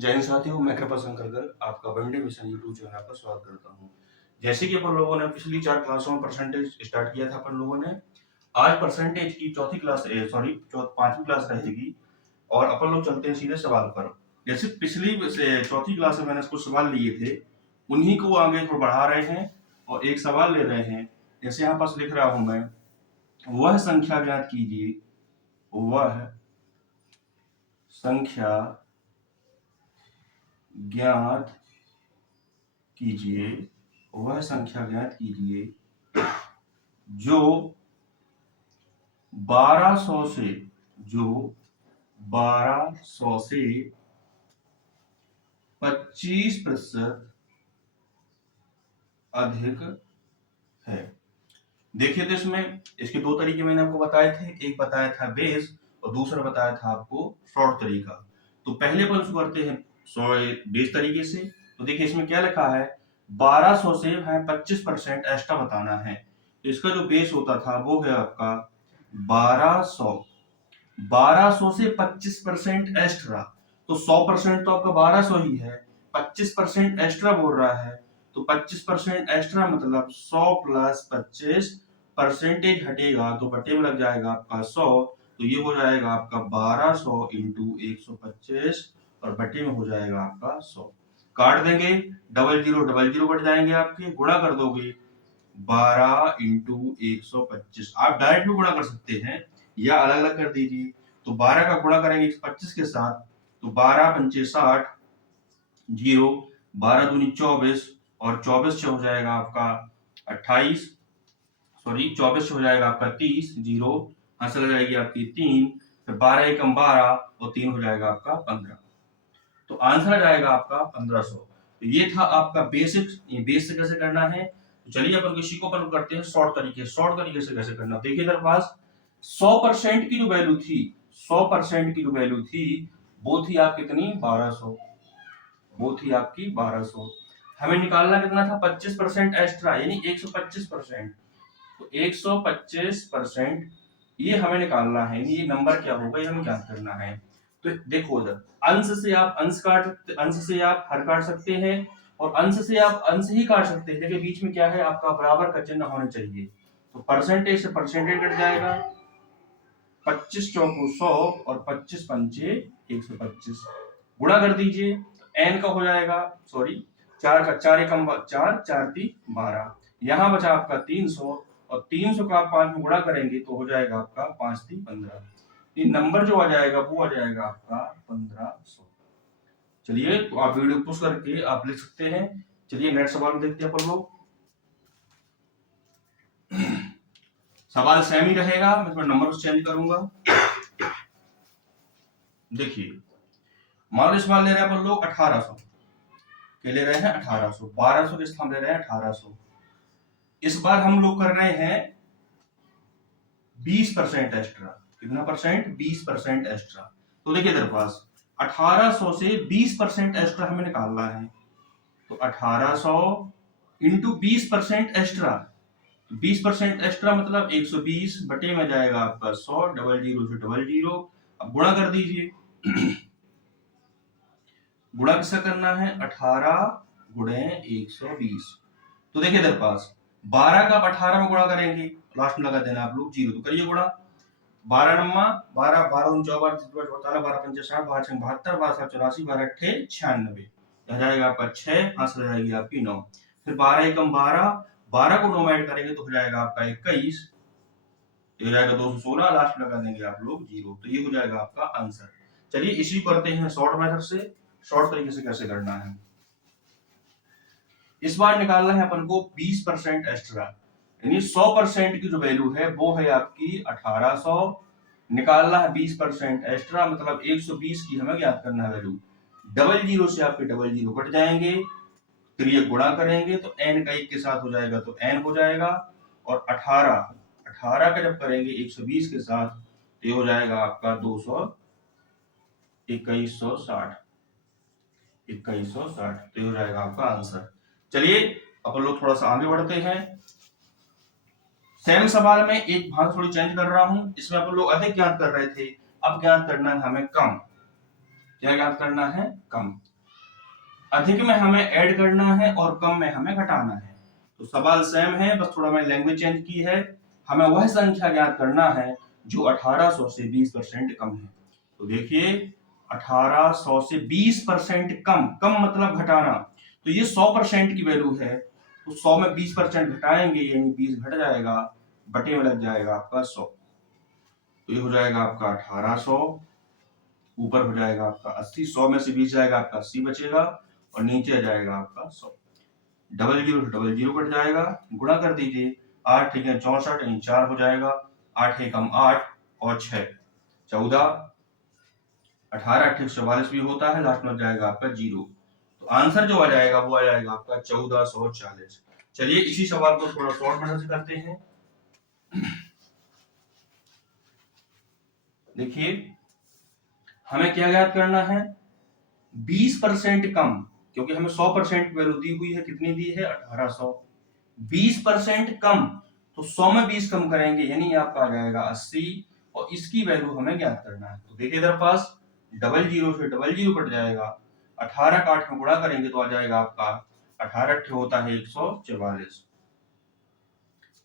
जय हिंद साथियों, मैं कृपा शंकर आपका वनडे मिशन यूट्यूब चैनल पर स्वागत करता हूं। जैसे कि अपन लोगों ने पिछली 4 क्लासों में परसेंटेज स्टार्ट किया था अपन लोगों ने। आज परसेंटेज की चौथी क्लास पांचवी क्लास रहेगी और अपन लोग चलते हैं सीधे सवाल पर। जैसे पिछली से चौथी क्लास में मैंने कुछ सवाल लिए थे, उन्हीं को आगे थोड़ा बढ़ा रहे हैं और एक सवाल ले रहे हैं। जैसे यहाँ पास लिख रहा हूं मैं, वह संख्या ज्ञात कीजिए, वह संख्या ज्ञात कीजिए, वह संख्या ज्ञात कीजिए जो 1200 से जो 1200 से 25% अधिक है। देखिए तो इसमें इसके दो तरीके मैंने आपको बताए थे, एक बताया था बेस और दूसरा बताया था आपको शॉर्ट तरीका। तो पहले अपन शुरू करते हैं बेस तरीके से। तो देखिए इसमें क्या लिखा है, 1200 से हमें 25% एक्स्ट्रा बताना है। तो इसका जो बेस होता था वो है आपका 1200। 1200 से 25% एक्स्ट्रा, तो 100% तो आपका 1200 ही है, 25% एक्स्ट्रा बोल रहा है। तो 25% एक्स्ट्रा मतलब 100 प्लस 25, परसेंटेज हटेगा तो बटे में लग जाएगा आपका 100। तो ये हो जाएगा आपका 1200 इंटू 125 और बटे में हो जाएगा आपका 100। काट देंगे, डबल जीरो कट जाएंगे आपके, गुणा कर दोगे 12 इंटू 125। आप डायरेक्ट भी गुणा कर सकते हैं या अलग अलग कर दीजिए। तो 12 का गुणा करेंगे 125 के साथ, तो 12 पंचे 60, जीरो, 12 दूनी 24 और 24 से हो जाएगा आपका 28, सॉरी 24 से हो जाएगा आपका 30, जीरो हासिल हो जाएगी आपकी 3, फिर 12 एकम 12 और 3 हो जाएगा आपका 15। तो आंसर आ जाएगा आपका 1500। तो ये था आपका बेसिक। ये बेस से कैसे करना है, तो चलिए अपन किसी को अपन करते हैं शॉर्ट तरीके। शॉर्ट तरीके से कैसे करना, देखिए इधर पास 100% की जो वैल्यू थी, 100% की जो वैल्यू थी वो थी आप कितनी, 1200। वो थी आपकी 1200। हमें निकालना कितना था, 25% एक्स्ट्रा यानी 125%। तो 125% ये हमें निकालना है, ये नंबर क्या होगा ये हमें ज्ञात करना है। तो देखो उधर अंश से आप अंश से आप हर काट सकते हैं और अंश से आप अंश ही काट सकते हैं। देखिए बीच में क्या है आपका, बराबर का चिन्ह होना चाहिए। तो परसेंटेज से परसेंटेज कट जाएगा, 25 चौको 100 और 25 पंचे 125, गुणा कर दीजिए तो n का हो जाएगा, सॉरी 4 का 4 एकम 4, 4 3 12, यहाँ बचा आपका 300 और 300 का आप 5 में गुणा करेंगे तो हो जाएगा आपका 5 3 15। ये नंबर जो आ जाएगा वो आ जाएगा आपका 1500। चलिए तो आप वीडियो पुश करके आप लिख सकते हैं। चलिए नेक्स्ट सवाल देखते हैं अपन लोग। सवाल सेम ही रहेगा, मैं थोड़ा नंबर चेंज करूंगा। देखिए मान लो सवाल ले रहे हैं अपन लोग 1800 के, ले रहे हैं 1800, 1200 के स्थान ले रहे हैं 1800। इस बार हम लोग कर रहे हैं 20% एक्स्ट्रा। कितना परसेंट, 20% एक्स्ट्रा। तो देखिए इधर पास 1800 से 20% एक्स्ट्रा हमें निकालना है। तो 1800 इंटू 20% एक्स्ट्रा, 20% एक्स्ट्रा मतलब 120 बटे में जाएगा आपका 100, डबल जीरो से डबल जीरो। अब गुणा कर दीजिए। गुणा किसका करना है, 18 गुणे 120। तो देखिए इधर पास 12 का आप 18 में गुणा करेंगे, लास्ट में लगा देना आप लोग जीरो। तो करिए गुणा, 12 नम्मा 12, 12 54, 12 12 पंचे 60, 12 6 72, 12 7 84, 12 8 96, यह जाएगा आपका 6, हासिल हो जाएगी आपकी 9। फिर 12 एकम 12, 12 को 9 में ऐड करेंगे तो हो जाएगा आपका 21, हो जाएगा 216, लास्ट में लगा देंगे आप लोग जीरो। तो ये हो जाएगा आपका आंसर। चलिए इसी करते हैं शॉर्ट मेथड से। शॉर्ट तरीके से कैसे करना है, इस बार निकालना है अपन को 20% एक्स्ट्रा, यानी 100% की जो वैल्यू है वो है आपकी 1800, निकालना है 20% एक्स्ट्रा मतलब 120 की हमें ज्ञात करना है वैल्यू। डबल जीरो से आपके डबल जीरो कट जाएंगे, फिर ये गुणा करेंगे तो n का 1 के साथ हो जाएगा तो n हो जाएगा, और 18 का जब करेंगे 120 के साथ तो ये हो जाएगा आपका 2160, 2160। तो ये हो जाएगा आपका आंसर। चलिए अपन लोग थोड़ा सा आगे बढ़ते हैं। सेम सवाल में एक भाग थोड़ी चेंज कर रहा हूं, इसमें अपन लोग अधिक ज्ञात कर रहे थे, अब ज्ञात करना है हमें कम। क्या ज्ञात करना है, कम। अधिक में हमें ऐड करना है और कम में हमें घटाना है। तो सवाल सेम है, बस थोड़ा मैंने लैंग्वेज चेंज की है। हमें वह संख्या ज्ञात करना है जो 1800 से 20% कम है। तो देखिए 1800 से 20% कम, कम मतलब घटाना, तो ये 100% की वैल्यू है, तो 100 में 20% घटाएंगे यानी 20 घट जाएगा, बटे में लग जाएगा आपका 100। तो ये हो जाएगा आपका 1800, ऊपर हो जाएगा आपका 80, 100 में से 20 जाएगा आपका 80 बचेगा, और नीचे आ जाएगा आपका 100। डबल जीरो से डबल जीरो कट जाएगा, गुणा कर दीजिए, 8 ठीक है 64 यानी 4 हो जाएगा, 8 एकम 8 और 6 14, 18 8 44 भी होता है, लास्ट में जाएगा आपका 0। तो आंसर जो आ जाएगा वो आ जाएगा आपका 1440। चलिए इसी सवाल को थोड़ा शॉर्ट मेथड से करते हैं। देखिए हमें क्या ज्ञात करना है, 20% कम, क्योंकि हमें 100% वैल्यू दी हुई है, कितनी दी है 1800, 20% कम, तो 100 में 20 कम करेंगे यानी आपका आ जाएगा 80, और इसकी वैल्यू हमें ज्ञात करना है। तो देखिए इधर पास डबल जीरो से डबल जीरो कट जाएगा, 18 का 8 में गुणा करेंगे तो आ जाएगा आपका 18 होता है 144।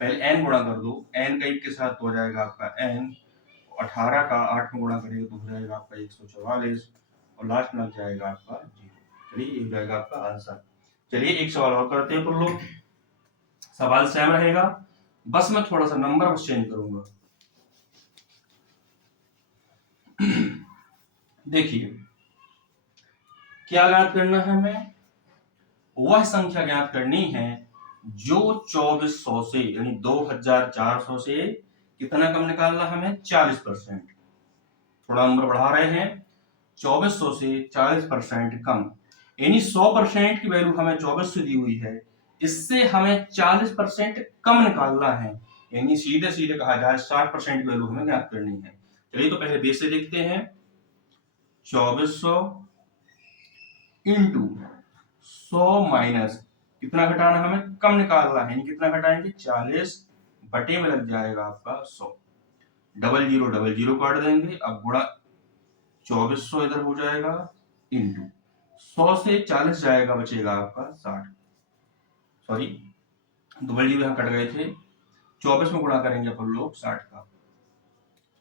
पहले n गुणा कर दो, n का 1 के साथ तो हो जाएगा आपका n, 18 का 8 में गुणा करेंगे तो हो जाएगा आपका 144, और लास्ट में लग जाएगा आपका 0। चलिए ये हो जाएगा आपका आंसर। चलिए एक सवाल और करते हैं, तो लोग सवाल सेम रहेगा, बस मैं थोड़ा सा नंबर बस चेंज करूंगा। देखिए क्या ज्ञात करना है, हमें वह संख्या ज्ञात करनी है जो 2400 से यानी 2400 से कितना कम निकालना हमें, 40%। थोड़ा नंबर बढ़ा रहे हैं, 2400 से 40% कम, यानी 100% की वैल्यू हमें 2400 दी हुई है, इससे हमें 40% कम निकालना है, यानी सीधे सीधे कहा जाए 60% की वैल्यू हमें ज्ञात करनी है। चलिए तो पहले बेस से देखते हैं, 2400 इंटू 100 माइनस कितना घटाना हमें, कम निकालना है, यानी कितना घटाएंगे 40, बटे में लग जाएगा आपका 100, डबल जीरो काट देंगे, अब गुणा 2400 इधर हो जाएगा, इंटू 100 से 40 जाएगा, बचेगा आपका 60, सॉरी डबल जीरो यहाँ कट गए थे, 24 में गुणा करेंगे अपन लोग 60 का,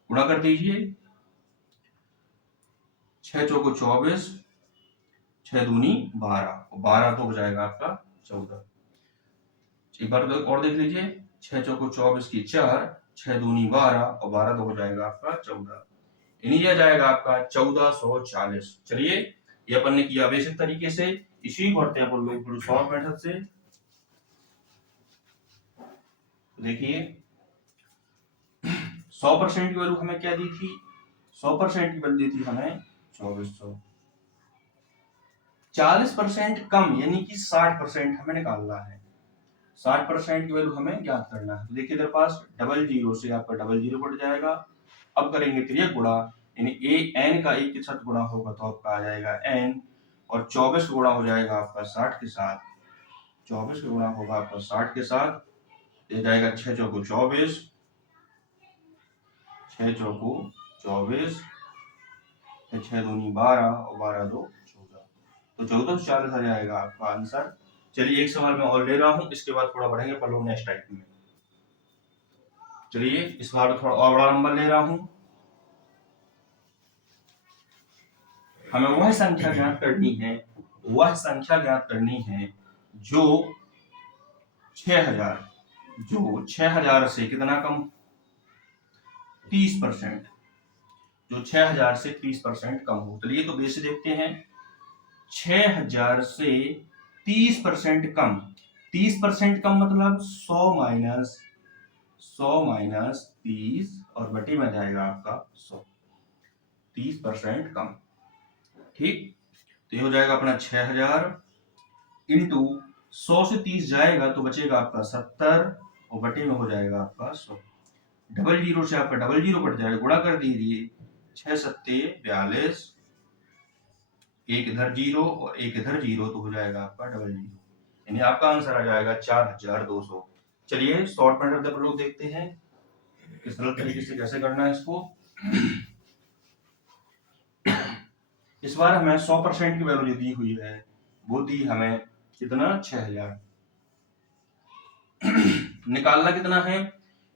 गुणा कर दीजिए, 6 चौको 24, 6 दूनी 12, 12 तो हो जाएगा आपका 14। एक बार और देख लीजिए, 6 चौको 24 की 4, 6 दूनी 12, और 12 तो हो जाएगा आपका 14, यानी आ जाएगा आपका 1440। चलिए ये अपन ने किया बेसिक तरीके से, इसी को करते हैं अपन लोग शॉर्ट मेथड से। देखिए 100% की वैल्यू हमें क्या दी थी, 100% की वैल्यू दी थी हमें 2400, 40% कम यानी कि 60% हमें निकालना है, 60% की वैल्यू हमें ज्ञात करना है। तो देखिए इधर पास डबल जीरो से आपका डबल जीरो कट जाएगा, अब करेंगे त्रियक गुणा, यानी ए एन का 1 के साथ गुणा होगा तो आपका आ जाएगा n, और 24 गुणा हो जाएगा आपका 60 के साथ, 24 गुणा होगा आपका 60 के साथ, ये जाएगा 6 चौको 24, 6 चौको 24, 6 दूनी 12, और 12 दो 14, तो 1440 आ जाएगा आपका आंसर। चलिए एक सवाल मैं और ले रहा हूं, इसके बाद थोड़ा बढ़ेंगे पर लोग नेक्स्ट टाइप में। चलिए इस बार थोड़ा और बड़ा नंबर ले रहा हूं, हमें वह संख्या ज्ञात करनी है, वह संख्या ज्ञात करनी है जो 6000, जो 6000 से कितना कम, 30%, जो 6000 से 30% कम हो। चलिए तो बेस देखते हैं, 6000 से 30% कम, 30% कम मतलब 100 माइनस 30, और बटे में जाएगा आपका 100, 30% कम, ठीक। तो ये हो जाएगा अपना 6000 इंटू 100 से 30 जाएगा तो बचेगा आपका 70, और बटे में हो जाएगा आपका 100, डबल जीरो से आपका डबल जीरो कट जाएगा, गुणा कर दीजिए, 6 सत्ते 42, एक इधर जीरो और एक इधर जीरो, तो हो जाएगा आपका डबल जीरो, यानी आपका आंसर आ जाएगा 4200। चलिए शॉर्ट मेथड पर लोग देखते हैं किस सरल तरीके से कैसे करना है इसको। इस बार हमें 100% की वैल्यू दी हुई है, वो दी हमें कितना 6000। निकालना कितना है,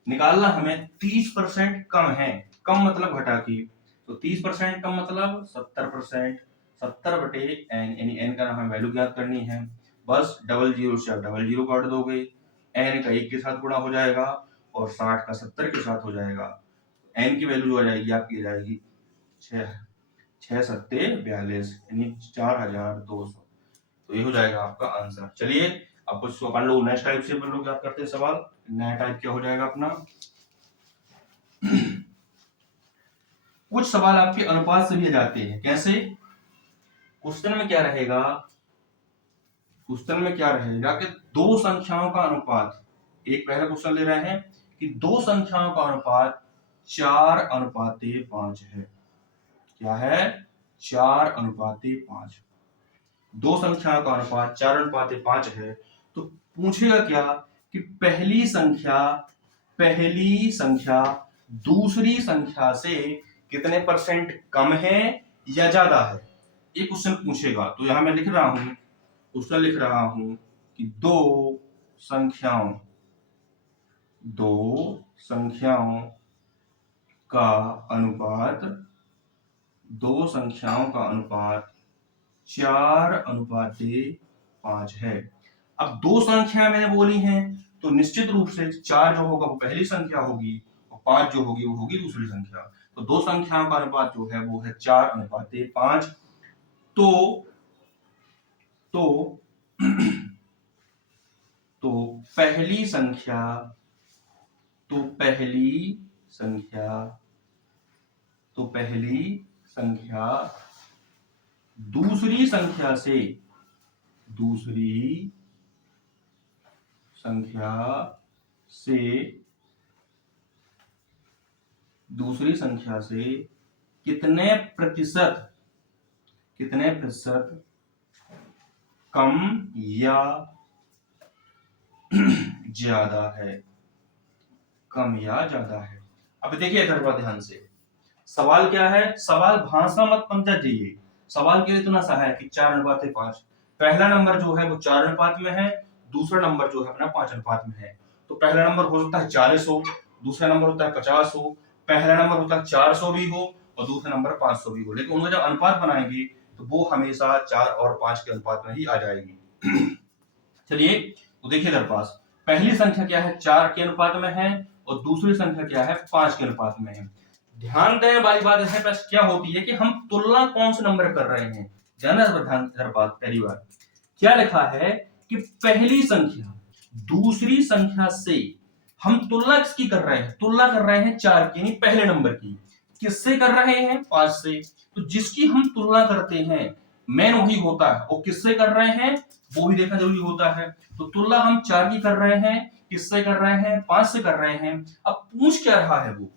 निकालना हमें 30% कम है, कम मतलब घटा के, तो 30% कम मतलब 70%, 70/n, यानी n का हमें वैल्यू ज्ञात करनी है। बस डबल जीरो से आप डबल जीरो काट दोगे, n का 1 के साथ गुणा हो जाएगा और 60 का 70 के साथ हो जाएगा। n की वैल्यू जो आ जाएगी आपकी जाएगी 6×6=42, यानी 4200। तो ये हो जाएगा आपका आंसर। चलिए अब कुछ अपन लोग नेक्स्ट टाइप से अपन लोग क्या करते हैं सवाल। नया टाइप क्या हो जाएगा अपना, कुछ सवाल आपके अनुपात से भी जाते हैं। कैसे, क्वेश्चन में क्या रहेगा, क्वेश्चन में क्या रहेगा कि दो संख्याओं का अनुपात, एक पहला क्वेश्चन ले रहे हैं कि दो संख्याओं का अनुपात 4:5 है। क्या है, 4:5। दो संख्याओं का अनुपात 4:5 है। तो पूछेगा क्या कि पहली संख्या दूसरी संख्या से कितने परसेंट कम है या ज्यादा है, ये क्वेश्चन पूछेगा। तो यहां मैं लिख रहा हूं, क्वेश्चन लिख रहा हूं कि दो संख्याओं का अनुपात 4:5 है। अब दो संख्या मैंने बोली हैं तो निश्चित रूप से 4 जो होगा वो पहली संख्या होगी और 5 जो होगी वो होगी दूसरी संख्या। तो दो संख्याओं का अनुपात जो है वो है 4:5। तो पहली संख्या दूसरी संख्या से कितने प्रतिशत कम या ज्यादा है, अब देखिए इधर पर ध्यान से, सवाल क्या है, सवाल भाषा मत समझना चाहिए। सवाल के लिए इतना सा है कि 4:5, पहला नंबर जो है वो 4 अनुपात में है, दूसरा नंबर जो है अपना 5 अनुपात में है। तो पहला नंबर हो सकता है 40 हो, दूसरा नंबर होता है 50 हो, पहला नंबर होता है 400 भी हो और दूसरा नंबर 500 भी हो, लेकिन उनका जब अनुपात बनाएंगे तो वो हमेशा 4 और 5 के अनुपात में ही आ जाएगी। चलिए तो देखिए इधर पास पहली संख्या क्या है, 4 के अनुपात में है और दूसरी संख्या क्या है, 5 के अनुपात में है। ध्यान देने वाली बात है बस क्या होती है कि हम तुलना कौन से नंबर कर रहे हैं। ध्यान इधर बात, पहली बार क्या लिखा है कि पहली संख्या दूसरी संख्या से हम तुलना किसकी कर रहे हैं, तुलना कर रहे हैं 4 की, यानी पहले नंबर की। किससे कर रहे हैं, 5 से। तो जिसकी हम तुलना करते हैं मेन वही होता है, और किससे कर रहे हैं वो भी देखना जरूरी होता है। तो तुलना हम 4 की कर रहे हैं, किससे कर रहे हैं, 5 से कर रहे हैं। अब पूछ क्या रहा है, वो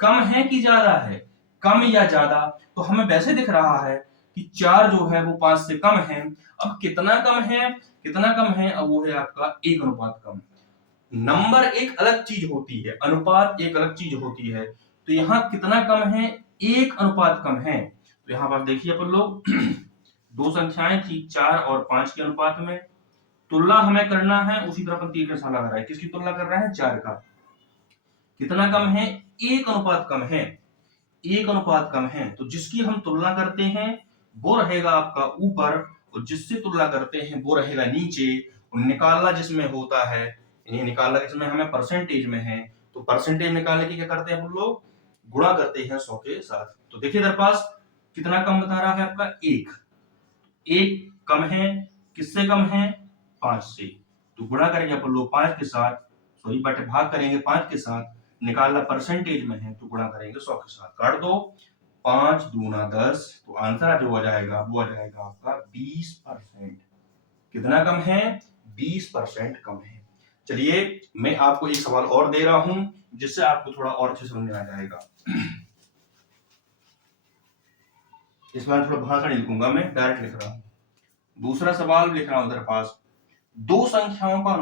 कम है कि ज्यादा है, कम या ज्यादा। तो हमें वैसे दिख रहा है कि 4 जो है वो 5 से कम है। अब कितना कम है, अब वो है आपका 1 अनुपात कम। नंबर एक अलग चीज होती है, अनुपात एक अलग चीज होती है। तो यहाँ कितना कम है, 1 अनुपात कम है। तो यहाँ पर देखिए अपन लोग दो संख्याएं थी 4 और 5 के अनुपात में, तुलना हमें करना है, उसी तरह अपन तीर का निशान लगा रहा है, किसकी तुलना कर रहे हैं, 4 का। कितना कम है, 1 अनुपात कम है, 1 अनुपात कम है। तो जिसकी हम तुलना करते हैं वो रहेगा आपका ऊपर और जिससे तुलना करते हैं वो रहेगा नीचे। और निकालना जिसमें होता है, यानी निकालना जिसमें हमें परसेंटेज में है, तो परसेंटेज निकालने की क्या करते हैं हम लोग, गुणा करते हैं 100 के साथ। तो देखिए इधर पास कितना कम बता रहा है आपका, 1 कम है, किससे कम है, 5 से। तो गुणा करेंगे अपन लोग 5 के साथ, सॉरी बट भाग करेंगे 5 के साथ, निकालना परसेंटेज में है तो गुणा करेंगे 100 के साथ। काट दो, 5 दूना 10, तो आंसर जो आ जाएगा वो आ जाएगा आपका 20%। कितना कम है, 20% कम है। चलिए मैं आपको एक सवाल और दे रहा हूं जिससे आपको थोड़ा और अच्छे समझ में आ जाएगा। इस बार थोड़ा भाषा नहीं लिखूंगा, मैं डायरेक्ट लिख रहा हूं। दूसरा सवाल लिख रहा हूं उधर पास, दो संख्याओं का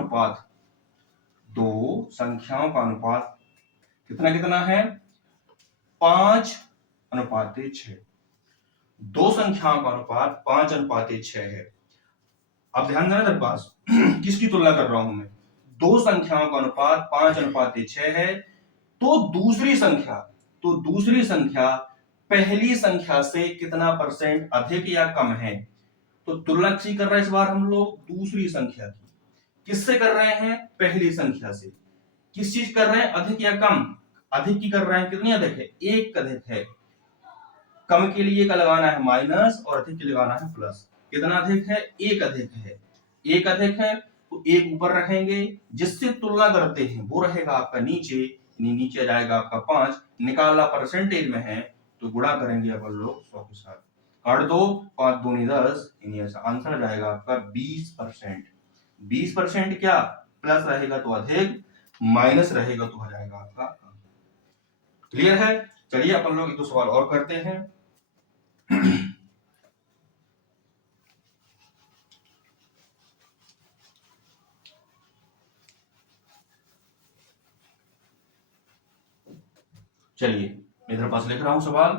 अनुपात कितना कितना है, 5:6। दो संख्याओं का अनुपात 5:6 है। अब ध्यान देना तेरे पास किसकी तुलना कर रहा हूं मैं, दो संख्याओं का अनुपात 5:6 है, तो दूसरी संख्या पहली संख्या से कितना परसेंट अधिक या कम है। तो तुलना किसकी कर रहे हैं इस बार हम लोग, दूसरी संख्या की। किससे कर रहे हैं, पहली संख्या से। किस चीज कर रहे हैं, अधिक या कम, अधिक की कर रहे हैं, कितनी अधिक है, एक अधिक है। कम के लिए क्या लगाना है, माइनस, और अधिक के लिए लगाना है प्लस। कितना अधिक है, एक अधिक है। एक अधिक है तो एक ऊपर रखेंगे, जिससे तुलना करते हैं वो रहेगा आपका नीचे, नीचे जाएगा आपका 5, निकाला परसेंटेज में है तो गुणा करेंगे अपन लोग 100 के साथ। काट दो, 5 दूनी 10, आंसर जाएगा आपका 20%। 20% क्या, प्लस रहेगा तो अधिक, माइनस रहेगा तो हो जाएगा आपका कम। क्लियर है। चलिए अपन लोग एक दो सवाल और करते हैं। चलिए इधर पास लिख रहा हूं सवाल।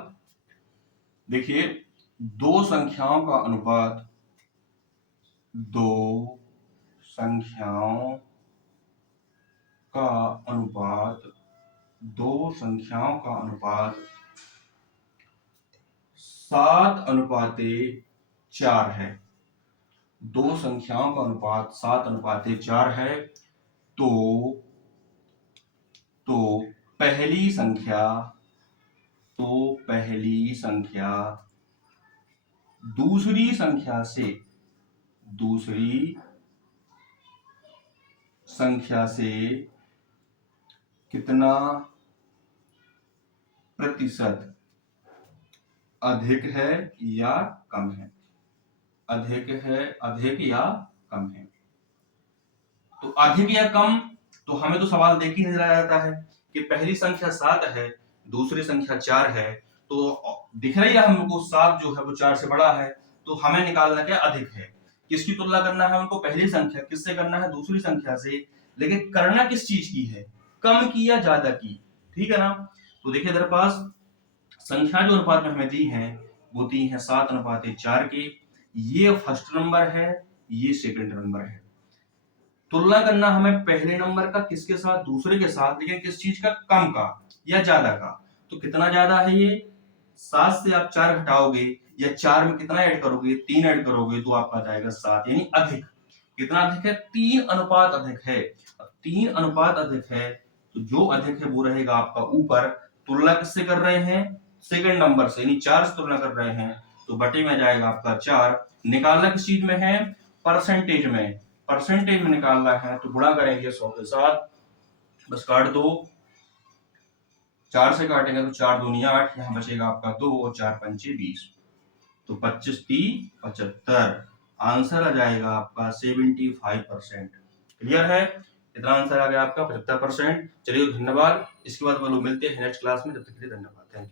देखिए, दो संख्याओं का अनुपात, दो संख्याओं का अनुपात, दो संख्याओं का अनुपात 7:4 है। दो संख्याओं का अनुपात 7:4 है, तो पहली संख्या दूसरी संख्या से कितना प्रतिशत अधिक है या कम है, अधिक या कम है। तो अधिक या कम, तो हमें तो सवाल देख ही नजर आ जाता है कि पहली संख्या 7 है, दूसरी संख्या 4 है, तो दिख रही है हमको 7 जो है वो 4 से बड़ा है, तो हमें निकालना क्या, अधिक है। किसकी तुलना करना है उनको, पहली संख्या, किससे करना है, दूसरी संख्या से। लेकिन करना किस चीज की है, कम की या ज्यादा की, ठीक है ना। तो देखिए इधर पास संख्या जो अनुपात में हमें दी है वो दी है 7:4 के। ये फर्स्ट नंबर है, ये सेकंड नंबर है। तुलना करना हमें पहले नंबर का किसके साथ, दूसरे के साथ, लेकिन किस चीज का, कम का या ज्यादा का। तो कितना ज्यादा है ये, 7 से आप 4 घटाओगे या 4 में कितना ऐड करोगे, 3 ऐड करोगे तो आपका जाएगा 7, यानी अधिक। कितना अधिक है, 3 अनुपात अधिक है। 3 अनुपात अधिक है तो जो अधिक है वो रहेगा आपका ऊपर। तुलना किससे कर रहे हैं, सेकंड नंबर से, यानी 4 से तुलना कर रहे हैं, तो बटे में जाएगा आपका 4। निकालना किस चीज में है, परसेंटेज में। परसेंटेज में निकालना है तो गुणा करेंगे 100 के साथ, बस काट दो, 4 से काटेंगे तो 4 दूनी 8, यहाँ बचेगा आपका 2 और 4 पंचे 20, तो 25 3 75, आंसर आ जाएगा आपका 75%। क्लियर है, इतना आंसर आ गया आपका 75%। चलिए धन्यवाद, इसके बाद हम लोग मिलते हैं नेक्स्ट क्लास में, तब तक के लिए धन्यवाद, थैंक यू।